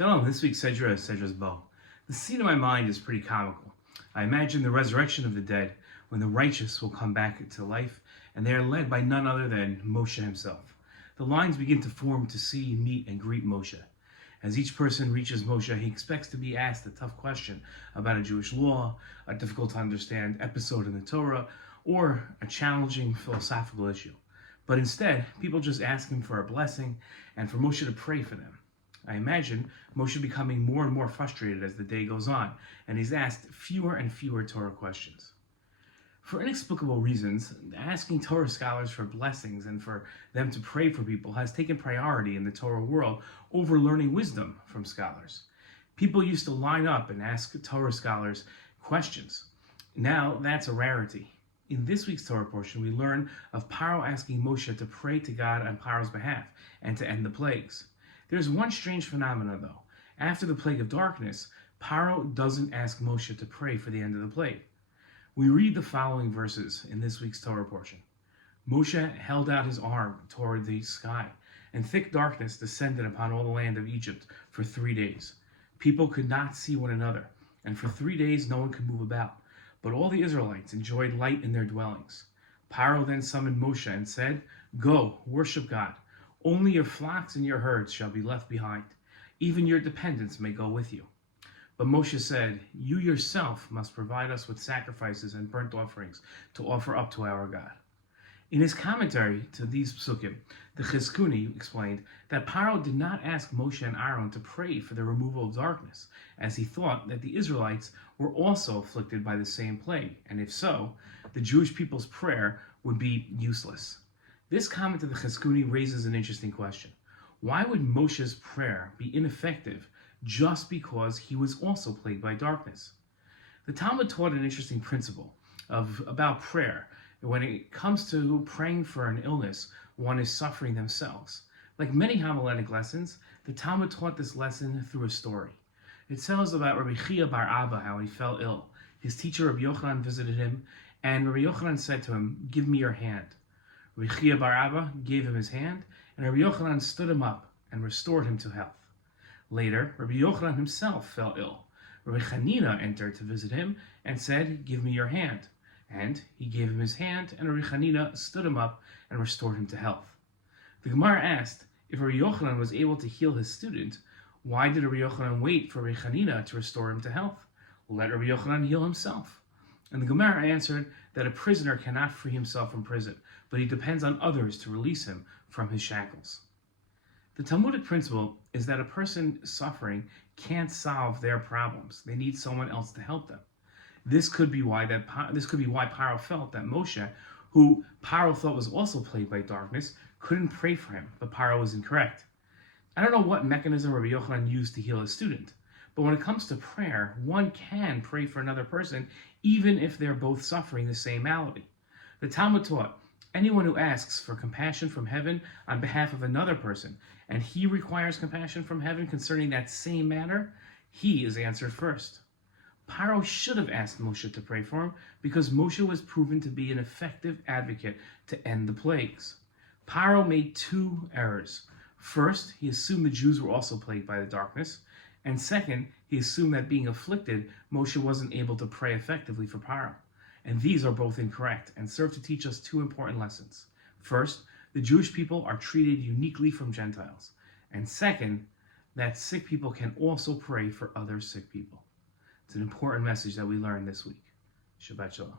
Shalom, this week's Sedra is Sedra's Bo. The scene in my mind is pretty comical. I imagine the resurrection of the dead when the righteous will come back to life and they are led by none other than Moshe himself. The lines begin to form to see, meet, and greet Moshe. As each person reaches Moshe, he expects to be asked a tough question about a Jewish law, a difficult to understand episode in the Torah, or a challenging philosophical issue. But instead, people just ask him for a blessing and for Moshe to pray for them. I imagine Moshe becoming more and more frustrated as the day goes on, and he's asked fewer and fewer Torah questions. For inexplicable reasons, asking Torah scholars for blessings and for them to pray for people has taken priority in the Torah world over learning wisdom from scholars. People used to line up and ask Torah scholars questions. Now that's a rarity. In this week's Torah portion, we learn of Paroah asking Moshe to pray to God on Paroah's behalf and to end the plagues. There's one strange phenomenon, though. After the plague of darkness, Paroah doesn't ask Moshe to pray for the end of the plague. We read the following verses in this week's Torah portion. Moshe held out his arm toward the sky, and thick darkness descended upon all the land of Egypt for 3 days. People could not see one another, and for 3 days no one could move about. But all the Israelites enjoyed light in their dwellings. Paroah then summoned Moshe and said, "Go, worship God. Only your flocks and your herds shall be left behind. Even your dependents may go with you." But Moshe said, "You yourself must provide us with sacrifices and burnt offerings to offer up to our God." In his commentary to these psukim, the Chizkuni explained that Paroah did not ask Moshe and Aaron to pray for the removal of darkness, as he thought that the Israelites were also afflicted by the same plague, and if so, the Jewish people's prayer would be useless. This comment of the Chizkuni raises an interesting question. Why would Moshe's prayer be ineffective just because he was also plagued by darkness? The Talmud taught an interesting principle about prayer. When it comes to praying for an illness, one is suffering themselves. Like many homiletic lessons, the Talmud taught this lesson through a story. It tells about Rabbi Chia bar Abba, how he fell ill. His teacher Rabbi Yochanan visited him, and Rabbi Yochanan said to him, "Give me your hand." Rabbi Chia bar Abba gave him his hand, and Rabbi Yochanan stood him up and restored him to health. Later, Rabbi Yochanan himself fell ill. Rabbi Chanina entered to visit him and said, "Give me your hand." And he gave him his hand, and Rabbi Chanina stood him up and restored him to health. The Gemara asked, if Rabbi Yochanan was able to heal his student, why did Rabbi Yochanan wait for Rabbi Chanina to restore him to health? Let Rabbi Yochanan heal himself. And the Gemara answered that a prisoner cannot free himself from prison, but he depends on others to release him from his shackles. The Talmudic principle is that a person suffering can't solve their problems. They need someone else to help them. This could be why Paroah felt that Moshe, who Paroah thought was also plagued by darkness, couldn't pray for him, but Paroah was incorrect. I don't know what mechanism Rabbi Yochanan used to heal his student, but when it comes to prayer, one can pray for another person even if they're both suffering the same malady. The Talmud taught, anyone who asks for compassion from heaven on behalf of another person, and he requires compassion from heaven concerning that same matter, he is answered first. Paroah should have asked Moshe to pray for him because Moshe was proven to be an effective advocate to end the plagues. Paroah made two errors. First, he assumed the Jews were also plagued by the darkness, and second, he assumed that being afflicted, Moshe wasn't able to pray effectively for Paroah. And these are both incorrect and serve to teach us two important lessons. First, the Jewish people are treated uniquely from Gentiles. And second, that sick people can also pray for other sick people. It's an important message that we learned this week. Shabbat Shalom.